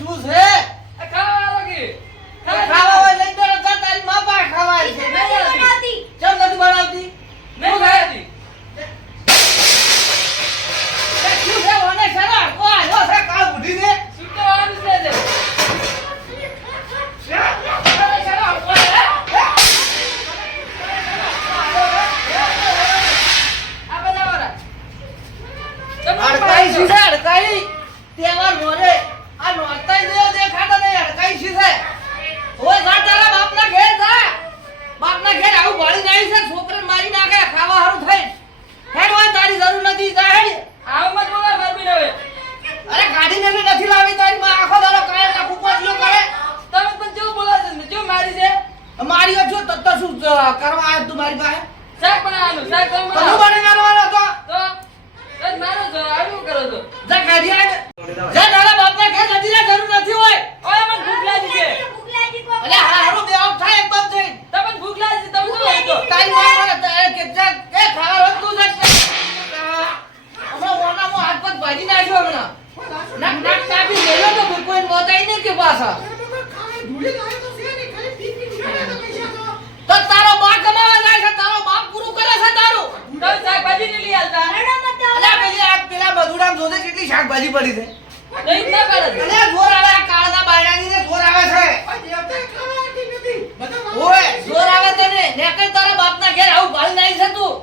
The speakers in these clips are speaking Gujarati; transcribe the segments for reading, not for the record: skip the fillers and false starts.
શું છે ખાવા આવો કે ખાવા હોય લઈ દો જા તારી માં પા ખાવા છે નહીં આવતી ચમ નથી બનાવતી નહીં ખાતી એ શું છે ઓને સરા કો આયો છે કાળ બુઢી ને સુતો આનું છે દે અડકાઈ છે અડકાઈ તેવા મોરે આ નોતાઈ દેવ દેખાતો નહીં અડકાઈ છે ઓય જા તારા બાપના ઘેર જા બાપના ઘેર આવું વાળી નાઈ છે છોકરાને મારી નાખે ખાવા હારું થઈ હેડ હોય તારી જરૂર નથી જા હેડ આવ મત બોલા મરબી નવે અરે ગાડી ને નથી લાવી તારી માં આખો દાડો કાય ના કુપોજીઓ કરે તમે પણ જો બોલા છે જો મારી છે મારી જો તો શું કરવા આય તું મારી પાસે શાક બનાવવાનું શાક કનું બનાવવાનું બનાવવાનો તો તો મારો જો આવું કરો તો જા ગાડી આય જા તારા બાપના ઘેર નથી જા જરૂર નથી હોય ઓય મને ભૂખ લાગી છે અરે હારું બે આવ થાય એકદમ થઈ તમને ભૂખ લાગી છે તમે શું હતો તારી માં મને કે જા એ ખાવા રોજ તું જા હમણાં ઓનામાં હાથ પગ ભાજી નાખ્યો હમણાં નાક કાપી લેલો તો કોઈ મોતાઈ નહીં કે પાછા તો તારો બાપ કમાવા જાય છે તારો બાપ પૂરું કરે છે તારું તમે શાકભાજી નહીં લઈ આવતા અલ્યા પેલી આ પેલા બધુડામ જોજે કેટલી શાકભાજી પડી છે નહીં ના કરે અલ્યા જોર આવે આ કાળના બાયડાની ને જોર આવે છે ઓય જોર આવે તને નેકર તારા બાપના ઘેર આવું ભાલ નહીં છે તું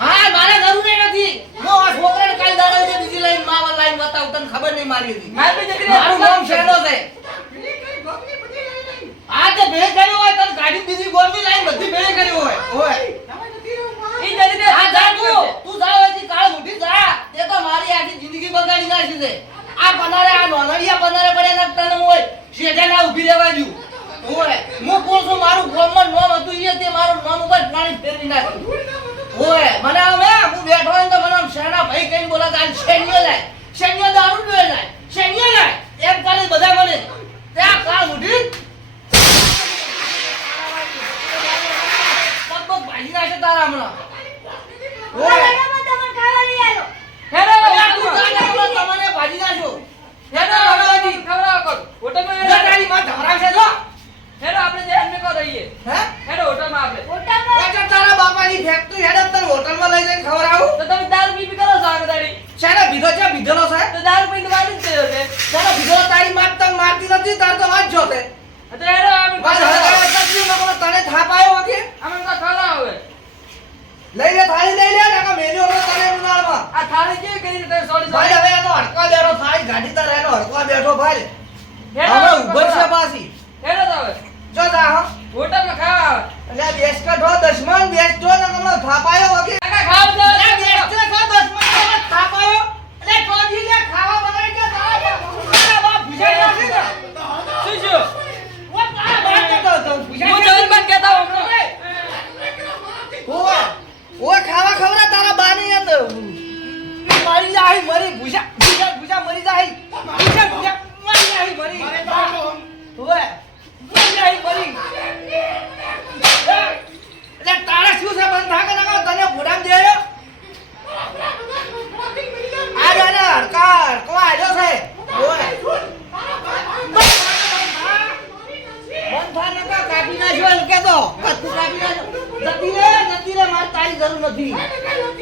હા મારે જરૂર નથી હું આ છોકરાને કાલ દાડે જે બીજી લાઈન માવા લાઈન બતાવ તને ખબર નહીં મારી હતી મારી જતી મારું નામ શેનો છે આ તે ભેળ કર્યો હોય તને ગાડી બીજી ગોળની લાઈન બધી ભેળ કર્યો હોય ઓય ઈ જતી રે આ જા તું જા હોયથી કાળ મુઠી જા તે તો મારી આખી જિંદગી બગાડી નાખી છે આ પનારે આ નોનડિયા પનારે પડ્યા ના તને હોય શેઠે ના ઊભી રહેવા દઉં ઓય હું કોણ છું મારું ગામમાં નામ હતું ઈ તે મારું નામ ઉપર પાણી ફેરવી નાખ્યું ઓય મને હવે હું બેઠો હોય તો મને શેના ભાઈ કઈ બોલાતા આ શેન્યો લાય શેન્યો દારૂ પીવે લાય શેન્યો લાય એમ કરે બધા મને ત્યાં કાળ મુઠી પગ ભાજી નાખે તારા હમણાં ઓય હેરો તમને ભાજી નાખો હેરો હવાજી ખવરાવ કર હોટલમાં હેરો તારી માં ધમરાશે જો હેરો આપણે જે એમને કહો રહીએ હે હેરો હોટલમાં આપણે ઓકે તારા બાપાની ફેક્ટરી હેડે તને હોટલમાં લઈ જઈને ખવડાવું તો તમે દારૂ પી કરો છો આગળ દાડી શાને બીધો છે બીધેલો છે તો દારૂ પીને વાળી જ છે શાને બીધો તારી માં તને મારતી નથી તાર તો વાત જોતે તો હેરો આપણે વાત હવે તકલી મકો તને થાપ આવ્યો કે અમે તો ખવરાવ હવે લઈ લે થાળી લઈ લે નકા મેલ્યો નો તને ઉનાળમાં આ થાળી કેવી કરી રીતે સોરી ભાઈ હવે એનો હડકા બેઠો થાળી ગાડી તાર એનો હડકા બેઠો ભાઈ હવે ઉભર છે પાછી હેરો તો હવે જો જા હો હોટલમાં ખાવા એટલે બેસ કા ઢો દશમન બેસ જો નકા થાપ આવ્યો કે કાકા ખાવ દો બેસ જો દશમન થાપ આવ્યો એટલે ટોજી લે ખાવા બનાવી કે તારા બાપ ભૂજાઈ નાખી ને શું શું ઓ તારા બાપ તો ભૂજાઈ હું જમીન બંધ કહેતા હું ઓય ખાવા ખવરા તારા બાની અંદર મરી જાય મરી ભૂજા ભૂજા ભૂજા મરી જાય ભૂજા ભૂજા મરી જાય મરી ઓય મરી જાય મરી એટલે તારા શું છે બંધ થાકે ના તને ભોડામ દેયો આ જાને હડકા કો આજો છે ઓય બંધ થા નકા કાપી નાખ્યો એમ કેતો તું કાપી નાખ્યો જતી રે માર તારી જરૂર નથી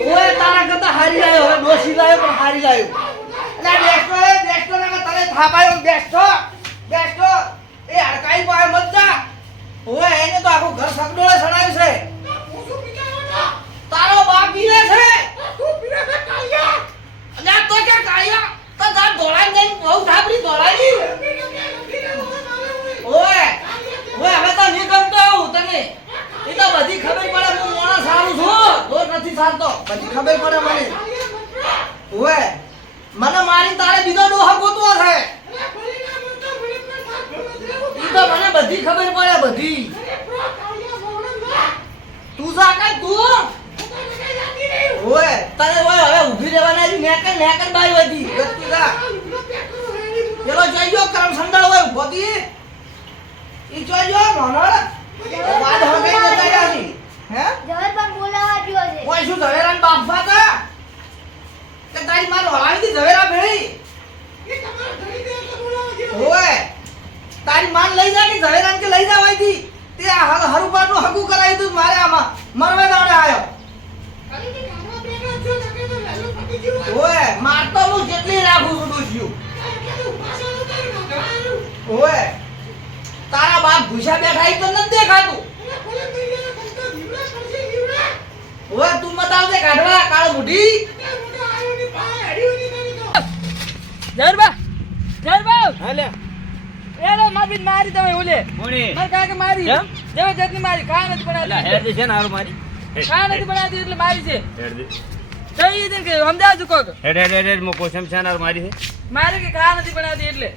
ઓય તારા કરતા હારી લાયો હવે ડોસી લાયો પણ હારી લાયો એટલે બેસ્ટો ના તને થાપાયો બેસ્ટો એ હડકાઈ પાય મત જા ઓય એને તો આખું ઘર સગડોળે સડાવ્યું છે તારો બાપ પીરે છે તું પીરે છે કાળિયા અલ્યા તો કે કાળિયા તો જા દોડાઈ જઈને બહુ થાપડી દોડાઈ ઓય હવે તો ની ગમતો આવું તને એ તો બધી ખબર પડે હું મોણા સારું છું દોર નથી સારતો બધી ખબર પડે મને ઓય મને મારી તારે બીજો ડોહો ગોતવો છે ઈ તો મને બધી ખબર પડે બધી તું જા કે તું ઓય તને ઓય હવે ઊભી રહેવાના છે નેકર બાઈ વધી તું જા પેલો જઈજો કરમ સંદળ હોય ઉભોતી ઈ જોઈજો નોનળ વાત હો ગઈ જતા જાસી હે જવે પણ બોલાવા ગયો છે ઓય શું ઝવેરાન બાપા તા કે તારી માર હલાવી દી ઝવેરા ભેળી એ તમારો ઘડી તારી માન લઈ જા કે ઝવેરાન કે લઈ જા હોયથી તે આ હરુપાનું હગું કરાવી તું મારે આમાં મરવે દાડે આયો ઓય મારતો હું જેટલી રાખું છું ડોશિયું ઓય તારા બાપ ભૂસા બેઠા ઈ તો નથી દેખાતું ઓય તું બતાવજે કાઢવા કાળ મુઠી જરબા જરબા હાલે એલો મારી મારી તમે ઓલે કોણી માર કાકે મારી કેમ? જેવો જતની મારી ખા નથી અલા બનાવી હેર છે ને હારું મારી ખા નથી બનાવી એટલે મારી છે હેડ દે જઈ દે કે સમજાવજો કોક હેડ હેડ હેડ મો કોસમ છે ને હારું મારી છે મારે કે ખા નથી બનાવતી એટલે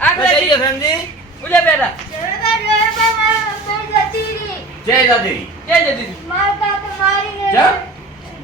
આગળ જઈએ સમજી ઓલે બેટા જરા જરા મારા જતી રહી જય દાદી કે જતી માર કાકા મારી જા.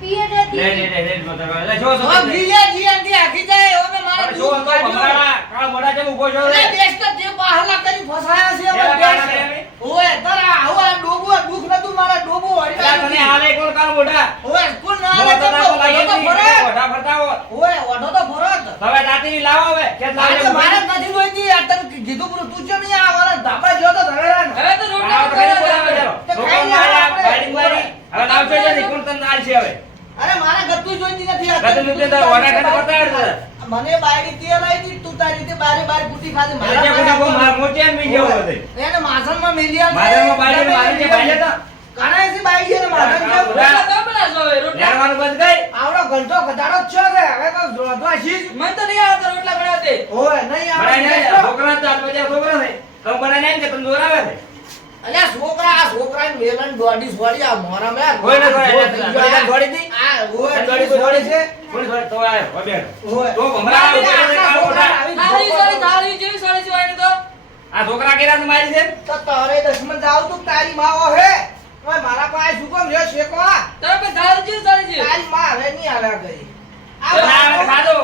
પીએ લે જતી લે લે લે મત લે જો ઓ ગીયા જીએનથી આખી જાય ઓમે મારે જો તો ભમરાડા કાળ મોડા જેમ ઉભો છો રે દેશ તો જે બહારલા કરી ફસાયા છે એલા અમાર કાળા દેશ. કરે ઓય તારા આવા ડોબો દુખ નતું મારા ડોબો એલા હડી તને હાલે કોણ કાળ મોડા ઓય કોણ ના મોટા તો તો લાગે તો નહીં ફરત મોટા ફરતા હો ઓય ઓઢો તો ફરત હવે દાતીની લાવો હવે કે આજે લાવે મારે જ નથી જોઈતી આ તને કીધું પૂરું તું ચમ નહીં આવવાના ધાબા જો તો ધરેરાન હવે તો રોટલા હવે લાવજો જલ્દી કોણ તને નાલ છે હવે અરે મારે ગતું જોઈતી નથી આ ગતું નથી તો વડા કાઢ બતાડ મને બાયડી તેલ આવી તું તારી રીતે બારે બાર કુટી ખાધી મારા કોના કો માર મોટી મી જેવો હતો એને માસનમાં મેલિયા મારામાં બાયડી મારી છે બાયડી તો કાણાય છે બાયડી અને માસન છે તો બનાવજો હવે રોટલા લેવાનું બંધ કર આવડો ઘંટો ઘટાડો જ છે હવે તો જોધવા શીખ મને તો નહીં આવડતો રોટલા બનાવતે ઓય નહીં બનાઈને આવડે છોકરા તો આટલા છોકરા છે તો બનાઈને આઈને કે તને દોરાવે છે અલ્યા છોકરા આ છોકરાને મેલન દોડી છોડી આ મોરા મે કોઈ ને કોઈ છોડી દી આ ઓય છોડી છોડી છે કોઈ છોડી તો આય ઓબે ઓય તો ભમરા કાળ મોટા થાળી સોળી થાળી જેવી સોળી જોઈને તો આ છોકરા કેરા ને મારી છે તો તારે દશમન જાવ તું તારી માવો હે ઓય મારા પાસે શું કોમ રહ્યો શેકવા તમે પણ થાળી જેવી સોળી છે તારી માં હવે નહીં આવ્યા કરી તો ના મને ખાધો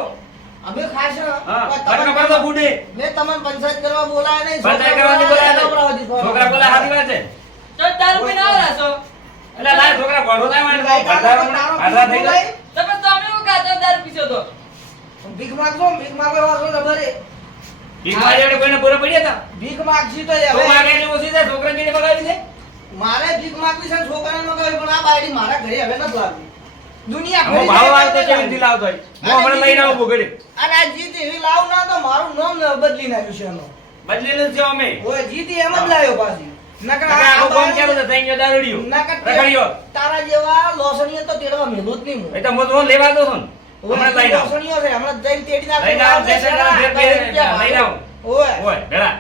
અમે ખાશો હા ઓય બટકો પર તો ફૂટે મેં તમને પંચાયત કરવા બોલાય નહીં બંધાઈ કરવાની બોલાય છોકરા બોલા હાથી વાત છે તો દારૂ પીને આવરાશો એટલે લાય છોકરા ગોઠો થાય મારે તો આધા થઈ જાય તો પણ તમે એવું કાચો દારૂ પીશો તો ભીખ માંગો ભીખ માંગો વાસો ખબરે ઈ મારી જોડે કોઈને પૂરો પડ્યા હતા ભીખ માંગશી તો તો હવે માગે એટલે ઓછી છે છોકરા કેને બગાડી છે મારે ભીખ માંગવી છે ને છોકરાને મગાવી પણ આ બાયડી મારા ઘરે હવે નથી લાવવી દુનિયા આમાં ભાવ આવતો છે એમથી લાવતો હોય હું હમણાં લઈને આવું બગડે અને આ જીત એવી લાવ ના તો મારું નામ ને બદલી નાખ્યું છે એનો બદલેલું છે અમે ઓય જીત એમ જ લાવ્યો પાછી નકર આખો કોમ ચાલુ તો થઈ ગયો દારૂડિયો નકર રખડ્યો તારા જેવા લોસણીઓ તો તેડવા મેલો જ નહીં હું. એ તો મોતો લેવા દો છું હમણાં લઈને આવું લોસણીઓ છે હમણાં જઈને તેડી નાખે લઈને આવું લઈને આવું ઓય ઓય બેડા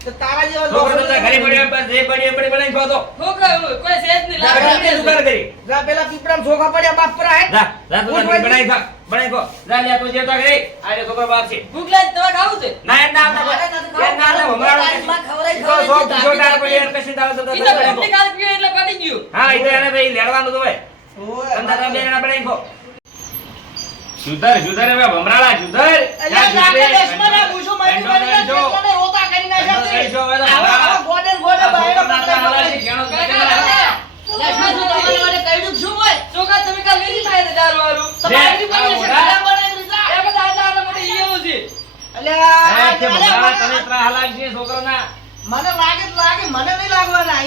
તો તારા જેવા છોકરો તો ઘરે લોસણીઓ પડ્યો જે પડ્યો પડે બનાવી ખાતો છોકરા કોઈ સેજ નહીં ઘરે લાગે દુકાન કરી જા પેલા પીપળામાં ચોખા પડ્યા બાપ પર હે જા જા તો બનાવી ખા બનાવી ખો જા લે તો જેતા કરે આરે છોકરો બાપ છે ભૂખ લાગે તમારે ખાવું છે ના એ ના ના મારે નથી ખાવું. એ ના ના ભમરાડો તારીમાં ખવડાવી તો સો ખવડાવી છોટા પડી એર કશી દાવ તો ઈ તો રોટલી કાલ પીએ એટલે પડી ગયું હા ઈ તો એને ભાઈ લેડવાનું તો હોય ઓય અંદર તો બે જણા બનાવી ખો સુધર સુધર હવે ભમરાડા સુધર અલ્યા લાગે દશમના ભૂસો મારી મારી કેટલાને રોતા કરી નાખ્યા તે. આવા આવા ગોડે ગોડે બાયડો પકડે દશમન શું તમારે વાળે કઈડું શું હોય છોકરા તમે કાલ વેચી પાય ને દારૂ વાળું તમારી પાસે છે ઘણા બનાવી દીધા. એ બધા આટલા મોટી એવું છે અલ્યા તમે મને ત્રા હલાક છે છોકરાના લાગે તો લાગે મને નહીં લાગવાના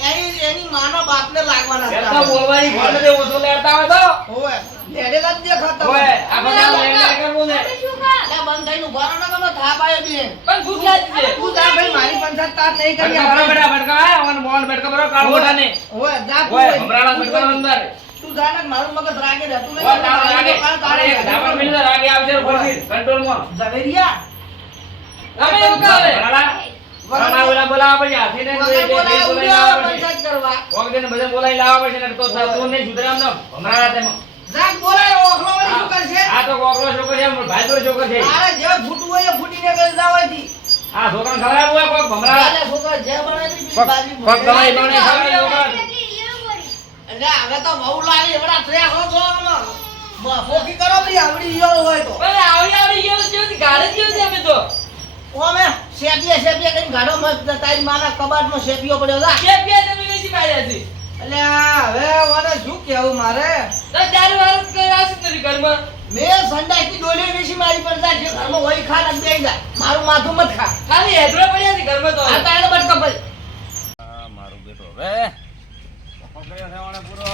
એની માનો બાપને લાગવાના એમ તો બોલવાની ગોળ દે ઓછો લેતા હોય તો ઓય લેડેલા જ દેખાતા ઓય આ બધા લેંગા કરવું ને શું કા અલ્યા બંધ થઈને ઉભા રહો ને તમે થાપ આવ્યો બેન પણ ભૂખ લાગી છે તું જા ભાઈ મારી પંચાયત તાર નહીં કરી બટકા બરો બેટા બટકા આ ઓન બોલ બટકા બરો કાળ મોટા ને ઓય જા તું ઓય ઓય. ભમરાડા બટકા અંદર તું જા ને મારું મગજ રાગે રહેતું નહીં. ઓય તાળ લાગે તારે અરે ધાવણ મિલને લાગે આવશે ફરતી કંટ્રોલ માં ઝવેરિયા અમે એવું કાવે ભમરાડા ઓલા બોલાવા પડે હાથીને વગર બોલાવે બોલાવી ઉડ્યા લાવવા પડશે પંચાયત કરવા વગદેને બધા બોલાવી લાવવા પડશે ને તો તું નહીં સુધરામ ન ભમરાડા તેમાં જા બોલાય ઓખલો વળી શું કરશે આ તો કોકરો છોકરો છે ભાઈ તો છોકરો છે તારે જે ફૂટવું હોય એ ફૂટીને કરી જાવાયથી. આ છોકરાને ખવડાવવું હોય કોક ભમરાડા તારે છોકરા જે બનાવે તે પગ બાજી પગ દવાઈ ભરે. બને ખવડાવી છોકરા કેટલી એવું પડી એટલે હવે તો બહુ લાગે એવડા ત્રેસ હો છો આમાં. ફોકી કરો બધી આવડી ઈયળ હોય તો પણ આવડી ગયું જેવું ગાડે જેવું છે અમે તો ઓમે શેપીએ કરીને ગાડો મત તારી માના કબાટમાં શેપીઓ પડ્યો જા. કે બે તમે વેચી પાડ્યા છે એટલે આ હવે ઓને શું કેવું મારે તો દારૂ વાળું કઈ આવશે નથી ઘરમાં મેં સંડાસની ડોલીઓ વેચી મારી પર જાય જે ઘરમાં હોય ખા ને બેસી જાય મારું માથું મત ખા ખાલી હેદરો પડ્યા છે ઘરમાં તો આ તારે બટકા પર મારું બેટો હવે વખો કર્યો છે ઓણે પૂરો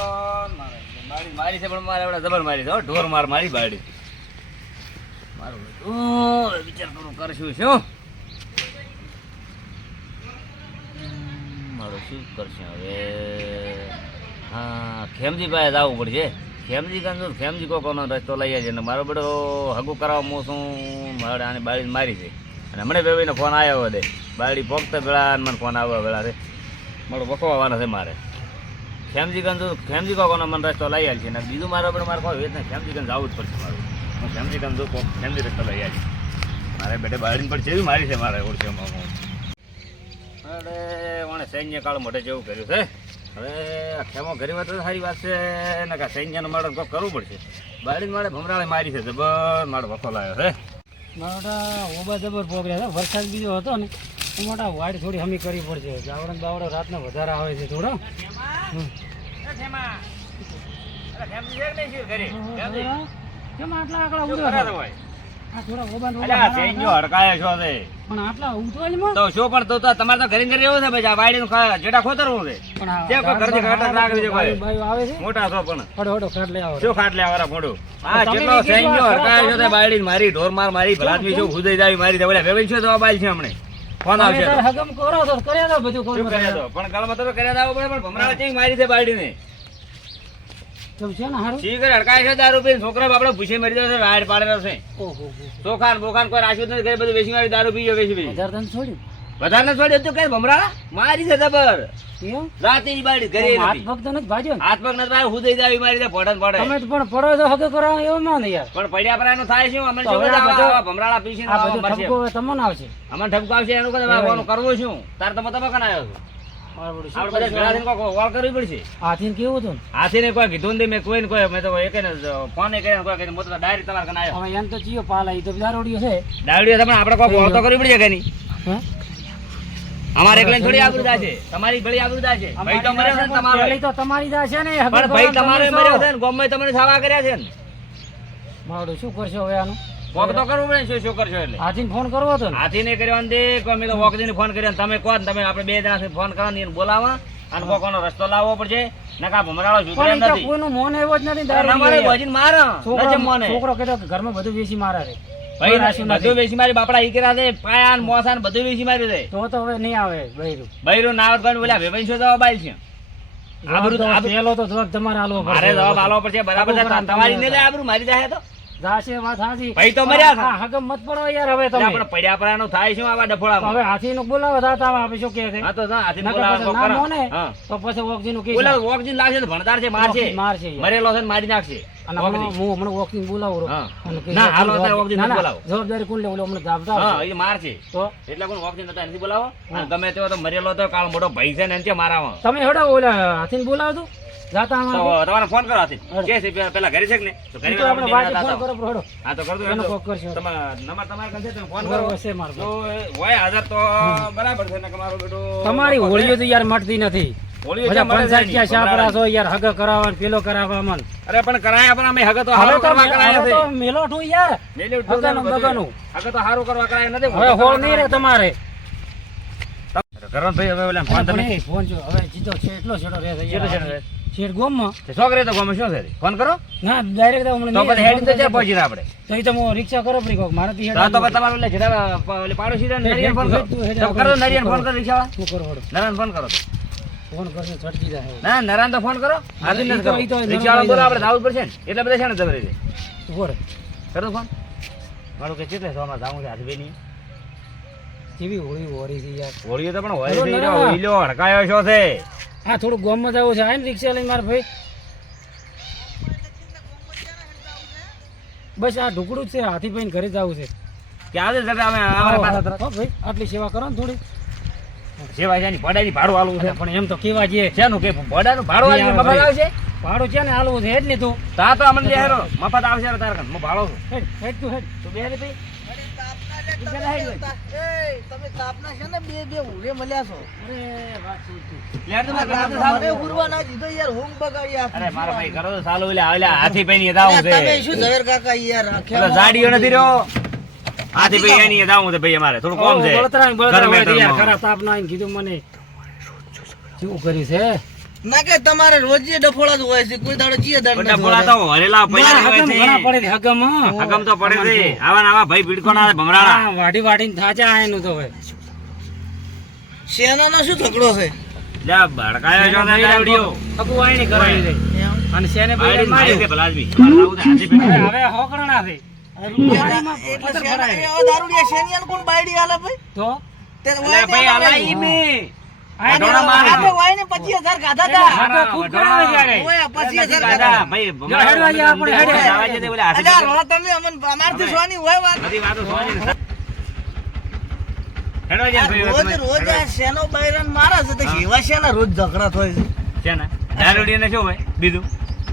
મારે બાળી મારી છે પણ મારે એવડા જબર મારી છે હો, ઢોર માર મારી બાળી મારું બેટો વિચાર કરું કરશું શું મારું શું કરશે હવે હા ખેમજી પાસે જવું પડશે ખેમજી કાંદો ખેમજી કોનો રસ્તો લઈ જાય છે ને મારો બેટો હગું કરાવવા હું શું મારે આને બાળી મારી છે અને હમણાં બેબીનો ફોન આવ્યો દે બાળી પોગતા પેલા મને ફોન આવ્યો પેલા રે મારો વખવાવાનો છે મારે ખેમજી કાંદો ખેમજી કોનો મને રસ્તો લઈ આવી છે ને બીજું મારો બેટો મારે કોઈ વેચ નહીં ખેમજી કાંદ જવું જ પડશે મારું હું ખેમજી કાંદો ખેમજી રસ્તો લઈ આવી મારે બેટે બાળીને પણ જેવી મારી છે મારે ઓળખેમાં અરે મને સૈન્ય કાળ મોઢે જેવું કર્યું છે હવે આ ખેમો ઘરી વાત તો સારી વાત છે ને કે સૈન્યનો મારે કોક કરવું પડશે બાળીને મારે ભમરાળે મારી છે જબર મારો વખો લાવ્યો છે મોટા ઓબા જબર પોગડ્યા છે વરસાદ બીજો હતો ને તો મોટા વાડ થોડી હમી કરવી પડશે જાવડો બાવડો રાતનો વધારે આવે છે થોડો કેમ આટલા આકડા ઉડ્યો છે? આ થોડા ઓબા ને ઓબા સૈન્યો હડકાયો છો છે પણ આટલા ઉતવાલીમાં તો શું પણ તો તમારે તો ઘરે ઘરે એવું છે ભાઈ આ બાળીનું જેટા ખોતરવું છે પણ આ જે કોઈ ઘરથી ઘાટા રાખવી છે કોઈ બાયું આવે છે મોટા છો પણ હડો હડો ખાટ લઈ આવો શું ખાટ લે વાળા ફોડું હા તમે કેટલો બી કેટલો સૈન્યો હડકાયો છો ખરા બાળીને મારી ઢોર મારી ભલાદમી શું ખુદાઈ જાવી મારી દે ઓલા વેવેન છો તો બાલ છે હમણે ફોન તમે આવશે તાર હગમ કરો તો કર્યા દો બધું શું કર્યા તો પણ કાલમાં તો કર્યા દાવો પડે પણ ભમરાળે ચેવી મારી છે બાળીને તો છે ને હારું શી કરે હડકાય છે દારૂ પીને છોકરા બાપડે ભૂસે મરી જાય છે રાડ પાડેલો છે ઓહો ચોખાન બોખાન કોઈ રાખ્યું જ નથી ઘરે બધું વેચી મારી દારૂ પીયો વેચી વેચી વધારે તને છોડ્યું વધારે છોડ્યો તો કઈ ભમરાળા મારી છે જબર એમ? રાતે ઈ બાળી ઘરે હાથ નથી પગ તો નથી ભાજ્યો ને? હાથ પગ નથી ભાઈ હુદઈ જાવી મારી દે પડે ને પડે તમે તો પણ પડો તો હગે કરો એવું ના ને યાર પણ પડ્યા પરાનું થાય શું અમને તો શું હવે આ બધા બધું- આવા ભમરાળા પીસીને આ આવા બધું મરશે. ઠપકો હવે તમને આવશે અમને ઠપકો આવશે એનું કદાચ આવવાનું કરવું શું તાર તો તમે કન આવ્યો છો મારું બધું શું આપણે બધા ભેળા થઈને કોક વાળ કરવી પડશે હાથીને કેવું હતું ને? હાથીને કોઈ કીધું નથી મેં કોઈને કોઈ મેં તો એકેને ફોને કરીને કોઈ કીધું મોટો ડાયરી તમારે કન આવ્યો હવે એમ તો ચિયો પાલા ઈ તો દારૂડિયો છે ડાયરી તમને આપણે કોઈ બોલ તો કરવી પડશે કે નહીં હે? અમારે એકલે થોડી આબરૂદા છે તમારી ભળી આબરૂદા છે ભાઈ તો મર્યો છે ને તમારો પેલી તો તમારી જ છે ને હગે પણ ભાઈ કરો તમારે તમે મર્યો છો. છે ને ગમે તમને થવા કર્યા છે ને મારું શું કરશો હવે આનું કોક તો કરવું પડે ને શું કરશો એટલે હાથીને ફોન કરવો હતો ને હાથીને કર્યો ને દેખ અમે તો વોકજીને ફોન કર્યો ને તમે કહો ને તમે આપણે બે જણા ફોન કરો ને એને બોલાવવા અને કોકનો રસ્તો લાવવો પડશે નકા ભમરાળો સુધરે પણ ઈ તો નથી કોઈનું મોન એવો જ નથી તમારે દારૂડિયો યાર. વજીન મારો નથી મોને છોકરો કહેતો કે ઘરમાં બધું વેચી મારે છે ભાઈ રાખ્યું નથી. બધું વેચી મારી બાપડા ઈકરા છે પાયા ને મોસા ને બધું વેચી માર્યું છે તો હવે નહીં આવે બૈરું બૈરું નાવત ભાઈ બોલ્યા ભેભાઈ છો તો બાઈલ છે આબરૂ તો આબરૂ પેલો તો જવાબ તમારે આલવો પડશે. મારે જવાબ આલવો પડશે બરાબર છે આબરૂ તમારી તમે ને આબરૂ મારી જાય તો જાશે વાત હાચી. ભાઈ તો મર્યા છે. હા, હગમ મત પડો યાર હવે એટલે તમે આપણે પડ્યા પરાનું થાય શું આવા તો ડફોડામાં હવે હાથીનું બોલાવો તાતા આપણે શું કહે છે હા તો ના હાથીને નકર બોલાવો પછી કોક ના કરો. મોને હા તો પછી ઓક્સીનું કહીશ. ઓલા વોકજીન લાગશે તો ભણતાર છે મારશે મારશે યાર. મરેલો છે ને મારી નાખશે અને વોકજી. હું હમણાં ઓક્સીને બોલાવું રહું. હા. અને કહીશ, ના, હાલો જવાબ- અત્યારે ઓક્સીને ના, ના, બોલાવો. જવાબદારી કોણ લે ઓલો હમણાં જાબતા હા આવશે. એ મારશે તો એટલે કોણ વોકજીન નતા એનાથી બોલાવો અને ગમે તેવો તો મરેલો તો કાળ મોટો ભાઈ છે ને એને મારામાં તમે હેડો ઓલા હાથીને બોલાવો તો જાતા તો અમારે તમારે ફોન કરો હાથી કે છે પેલા ઘરે છે કે ને તો ઘરે ઈ તો આપણે વાળા બાકી બેન ફોન હતા. કરો હેડો હા તો કરજો એનો એમ તો. કોક કરશે. તમારા નંબર તમારે કન છે તમે ફોન કરો બરોબર છે મારો તો હોય હાજર તો બરાબર છે ને કે મારો બેટો તમારી હોળીઓ તો યાર મટતી નથી હોળીઓ બધા ક્યાં મળે છે પંચાયત ક્યાં શાપરા છો યાર હગ કરાવવા ને પેલો કરાવવા મન અરે પણ કરાયા પણ અમે હગે તો હવે હારું તો કરવા કરાયા હવે તો છે મેલોઠું યાર મેલ્યું હગાનું બધું. બગાનું. હગે તો હારું કરવા કરાયા નથી હવે હોળ નહીં રે તમારે કરણભાઈ હવે ઓલા ફોન તમે પણ એ ફોન જો હવે જીતો છે એટલો છેડો રહે છે કેટલો છેડો રહે? શેઠ ગોમમાં છોકરે તો ગમે શું છે ફોન કરો ના ડાયરેક્ટ હમણાં તો નહીં પછી હેડી તો ક્યાં પહોંચીને આપણે તો ઈ તો હું રિક્ષા કરો પડી કોક મારે થી તો પછી તમારું ઓલે જેઠા ઓલે પાડોશી ને નરિયાને ફોન કરો તો કરો નરિયાને ફોન કરો રિક્ષાવાળા શું કરો હળો નરાને ફોન કરો તો. ફોન કરશે છટકી જાય હવે. ના નરાને તો ફોન કરો હાથી નથી કરો ઈ તો રિક્ષાવાળા બોલો આપણે જવું જ પડશે ને એટલે બધા છે ને જબરે છે ઉભો રહે. કરો ફોન મારું કે કેટલે સોમાં જાવું છે હાથી બેની કેવી હોળી હોરી છે યાર હોળીઓ તો પણ હોય બોલો છે ને. ઈલો, ઈલો હડકાયો છો છે હા થોડું ગામમાં જવું છે આય ને રિક્ષા લઈને મારા ભાઈ બસ આ ઢુકડું જ છે હાથી ભાઈ ઘરે જવું છે કે આજે જરા અમે અમારા પાસે તરત હો ભાઈ આટલી સેવા કરો ને થોડી સેવા છે ની ભાડાની ભાડું આલવું છે પણ એમ તો કેવા જે શેનું કે ભાડાનું ભાડું આલવું યાર મફત ભાઈ. આવશે ભાડું છે ને હાલવું છે હેડ ને તું તા તો અમને લે હેરો મફત આવશે રે તારે કન. હું ભાડો છું હેડ હેડ તું હેડ તું બે રે ભઈ તમે તાપના છે ને બે ઉરે મળ્યા છો અરે વાત છોડતું. મને ઉરવા ના દીધો યાર ઊંઘ બગાડી આ અરે મારા ભાઈ કરો તો સાલું ઓલા હાથી ભાઈ ની દાવું છે તમે શું ઝવેર કાકા યાર ઓલો રાખ્યા જાડીઓ નથી રહ્યો હાથી ભાઈ એની દાવું છે ભાઈ અમારે થોડું કોમ છે બળતરા ને બળતરા ગરમે હોય તો યાર ગરમમાં. ખરા તાપ ના આવીને કીધું મને શું કર્યું છે ના કે તમારે રોજે ડફોળા જ હોય છે કોઈ દાડો જીએ દાડ બધા નથી બોલા હોતા. તો હરેલા પૈસા ના, હગમ ઘણા પડે છે, હગમ હા. હગમ તો પડે છે આવા ને આવા ભાઈ ભીડકો ના ભમરાળા હા, વાઢી વાઢીને થાચા આયનું તો હવે શેનાનો શું ઝઘડો છે લે ભડકાયો છો ને દાવડીઓ હગું આયને કરાવી દે અને શેને બાયડી બૈડી મારી માર્યો. છે ભલાદમી મારે આવું તો હાથી ભાઈ હવે હોકરણા છે એટલે શેના- એ હવે દારૂડિયા શેનિયાને કોણ બાયડી આલે ભાઈ તો તે અલે વાય ભાઈ ને આલા આલે. ઈ મે આયને વઢોણા મારે આ છે. તો વાય ને 25,000 ગાધા તા હા, ખૂબ કરાવે જ્યારે. ઓય 25,000 દાદા ગાધા. ભાઈ જો હેડવા જાય આપણે હેડે. જવા દે તે ઓલા હાથી અલ્યા ભાઈ. રો તમે અમન અમારથી સોની હોય વાત બધી વાતો સોની ને. હેડો જાય ભાઈ રોજ તમે. રોજ આ શેનો બાયરન મારે છે તો જેવા શેના રોજ ઝઘડા થાય છે છે ને દારૂડીને શું હોય બીજું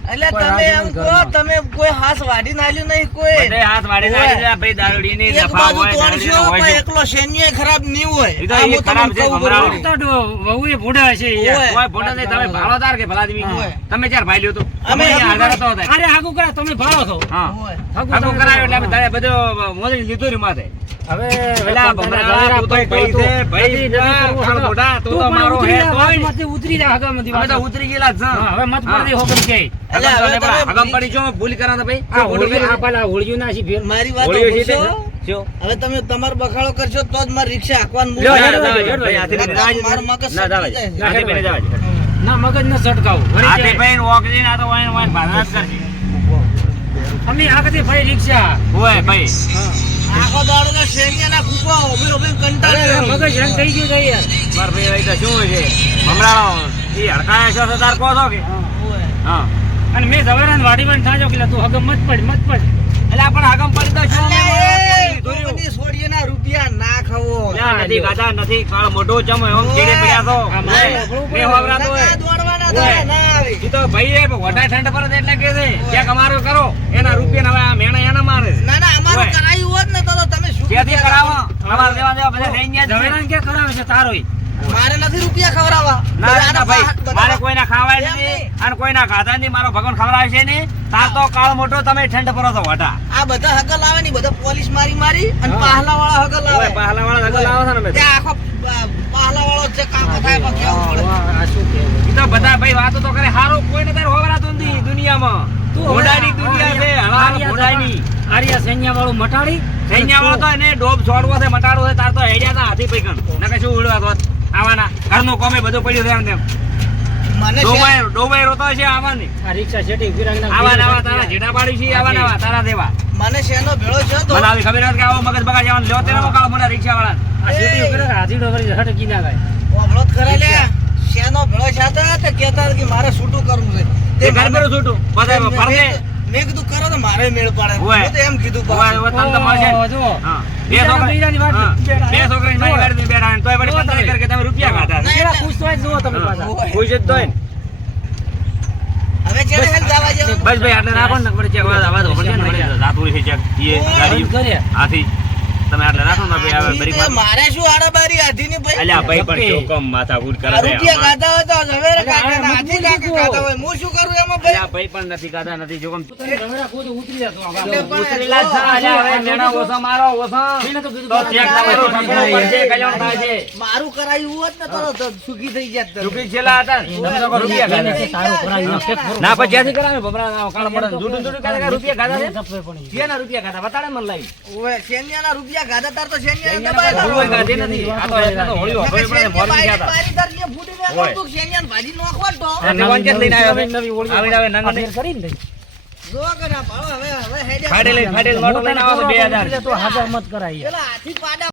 એટલે કોઈ તમે રાજી એમ નહીં કહો ઘરમાં. તમે કોઈ હાથ વાઢી નાલ્યું નહીં કોઈ બધે હાથ વાળી નાખી દે ભાઈ દારૂડીની એક દફા બાજુ હોય તોડશો દારૂડીનો હોય પણ છે. એકલો શેન્ય ખરાબ નહીં હોય એ તો આ એ હું ખરાબ તમને છે, કહું ભમરાઓ. બરોબર. તો વહુએ ભૂંડા છે યાર. ઓય. કોઈ ભોંડા નહીં, તમે ભાળોદાર કે ભલાદમી? હોય. તમે ચાર ભાઈ લ્યો તો અમે અમે અહીંયા હાજર હતો હતા. અરે હાગું કરા તમે ભાળો છો હા હોય. હાગું આગળ તમે કરાયો એટલે અમે ભાળો. તારે બધો મોદી લીધું રહ્યું માથે. હવે પેલા ભમરાડા, તું તો ભાઈ છે, ભાઈ કાળ મોઢા, તું તો મારો હે તોય. ઉતરી જા હગામાંથી અમે તો વાત. ઉતરી ગયેલા જ છે. હા, હવે મત પડતી હોકમ કે એટલે હવે હગમ તમે હગમ પડી છો, ભૂલ કરા તો ભાઈ. આ હોળિયું આ પેલા હોળિયું ના છે ફેર. મારી વાત હોળીઓ છે તે પૂછો. શું? હવે તમે તમારો બખાડો કરશો તો જ મારી રિક્ષા હાંકવાનું લ્યો, મૂળ. હેડો, ના, હેડો, ભાઈ, હેડો. હાથી ભાઈને મારું મગજ ના જવા સટકી દે. જાય છે. હાથી ભાઈને જવા દે. ના મગજ ન સટકાવું હાથી ભાઈને ઓગળીને આ તો વાઈને વાઈને ભાગા જ કરશે. અમે આગળથી ફરી રિક્ષા હોય ભાઈ. આખો દાડો ના શેનિયાના કૂપા ઉભી ઉભી કંટાળી મગજ રંગ થઈ ગયું છે યાર. મારા ભાઈ અહીં તો શું છે? ભમરાળો, ઈ હડકાયા છો તો તાર કહો છો કે? હા. અને મેં ઝવેરાને વાડીમાં થાજો કે તું હગમ મત પડ મત પડ. એટલે આપણે હગમ પડી તો શું? કોકની સોડીએના રૂપિયા ના ખાવો લ્યા, નથી ગાધા, નથી કાળ મોઢું ચમ એમ ચીડે પડ્યા છો. આ મારે હોય. ઓગળું મેં વાવરાતો હોય. નકા દોડવાના હોય. થાય, ના આવે. ઈ તો ભાઈ એ વઢા ઠંડ પર જ એટલે કે છે ક્યાંક અમારો કરો એના રૂપિયા હવે આ મેણા એના મારે છે. ના ના અમારું હોય. કરાયું હોત ને તો તમે શું ક્યાંથી રૂપિયા કરાવો? ખાવા? અમારે દેવા દેવા બધા થઈ ગયા જ છે. ઝવેરાને કે કરાવે છે તારોય. મારે નથી રૂપિયા ખવડાવવા ના ના બધાના ભાઈ, બધા- મારે કોઈના ખાવાય એમ નથી નહીં. અને કોઈના ખાધા નહીં, મારો ભગવાન ખવડાવે છે નહીં. તાર તો કાળ મોટો તમે ઠંડ પરો છો વઢા. આ બધા હગલ આવે ને બધા પોલીસ મારી મારી અને હા. પાહલા વાળા હગલ આવે ઓય, પહેલાવાળા હગલ આવો છો ને મેં તો. ત્યાં આખો પાહલા વાળો જે કાકો થાય એમાં કેવું પડે વાહ, આ શું કહેવું? ઈ તો બધા ભાઈ વાતો તો કરે હારું કોઈને તાર હોવરાતું નથી દુનિયામાં. તું ઘોડાની દુનિયા છે, હલાલ ઘોડાની. આર્યા સૈન્ય વાળું મટાડી સૈન્યાવાળો તો એને ડોબ છોડવો છે, મટાડવો છે, તાર તો હેડ્યા તા હાથી પૈકણ. નકર શું ઉડવા તો આવાના ઘરનું કોમે બધું પડ્યું છે એમ તેમ. મને ડોબાઈ રોતો છે આવાની. આ રિક્ષા શેઠી ઉભી રાખીને આવા ને આવા તારા જેઠા પાડી છે, આવા ને આવા તારા દેવા. મને શેનો ભેળો છે તો મને આવી ખબર નથી કે આવો મગજ બગાડ જવાનું લ્યો તેને મોકલો મને રિક્ષાવાળા. આ શેઠી ઉભી રાખે હાથીડો વળી હટકી ના ગાય. વાપરો જ ખરા લ્યા શેનો ભેળો છે તો તે કહેતા હતા કે મારે છૂટું કરવું છે તે ઘર પર છૂટું બધા ફરજે. મેં કીધું કરો તો મારે મેળ પડે હોય. હું તો એમ કીધું ઓય, પાછું. ઓય, તને તો મળશે. ઓહો, જુઓ. હા. બે બેડા છોકરા- બેડાની વાત હા. નથી. બે છોકરાની મારી વાડીની બેડા અને તોય વળી જુઓ 15 તમે. કર કે તમે રૂપિયા ખાધા છે. કેવા ખુશ થાય જુઓ તમે પાછા. હોય. ખુશ જ તોય ને. હવે ચેડે હેલ જવા જેવું બસ ભાઈ આટલે રાખો ને વળી ચેક અવાજ ઓળખે ને વળી જાતુરી છે ચેક ઈ ગાડીઓ. બંધ કર્યા. હાથી તમે આટલે રાખો ને ભાઈ હવે બરી આથી મારે શું આડાબારી આધીની ભાઈ અલ્યા ભાઈ પણ ચોકમ માથાકૂટ કરે આ છે રૂપિયા આમાં. ગાધા હોય તો ઝવેર કાઢે ને આ હાથી મજબૂરી કાકે જુઓ. ગાધા હોય હું શું કરું એમાં ભાઈ અલ્યા ભાઈ પણ નથી ગાધા નથી જોકમ. તમે ઝવેરા ખોદો ઉતરી જતો આ એટલે ગામમાં. પણ ઉતરેલા જ છે. અલ્યા હવે મેણા ઓછો મારો ઓછો. એને તો કીધું તો ચેક તમારો ઠંડો પડશે, કલ્યાણ થાય છે. મારું કરાયું હોત ને તો સુખી થઈ જાત તમે. ચૂકી છેલ્લા હતા ને, તમે તો રૂપિયા એને ગાધા. તો સારું કરાયું. એનો ફેક ખરો. ના પછી જ્યાંથી કરાવે ભમરા કાળ પડે જુઠું જુઠું કાઢે કે રૂપિયા ગાધા છે. જપે પણ ઈ. કેના રૂપિયા ગાધા બતાડે મને લાવી. ઓવે શેન્યાના રૂપિયા ગાધા તાર તો શેન્યાને શેન્યાના દબાય તો તારો. કોઈ ગાધી નથી. આ તો એટલે તો હોળીઓ નકર હોળી પડે શેન્યા મોરબી ગયા હતા. બારી તાર અહીંયા ફૂટીને હોય. આવતું શેન્યાને ભાજી નોખવા તો. આ જવાન ક્યાંથી લઈને આવ્યો છે? નવી ઓળીઓ આવીને આવે નંગર આ ફેર કરીને લઈ. જો કરા ભાવ હવે હેડ્યા ફાટેલી મોટો લઈને આવો તો 2000. તો હાજર મત કરાય પેલા હાથી પાડા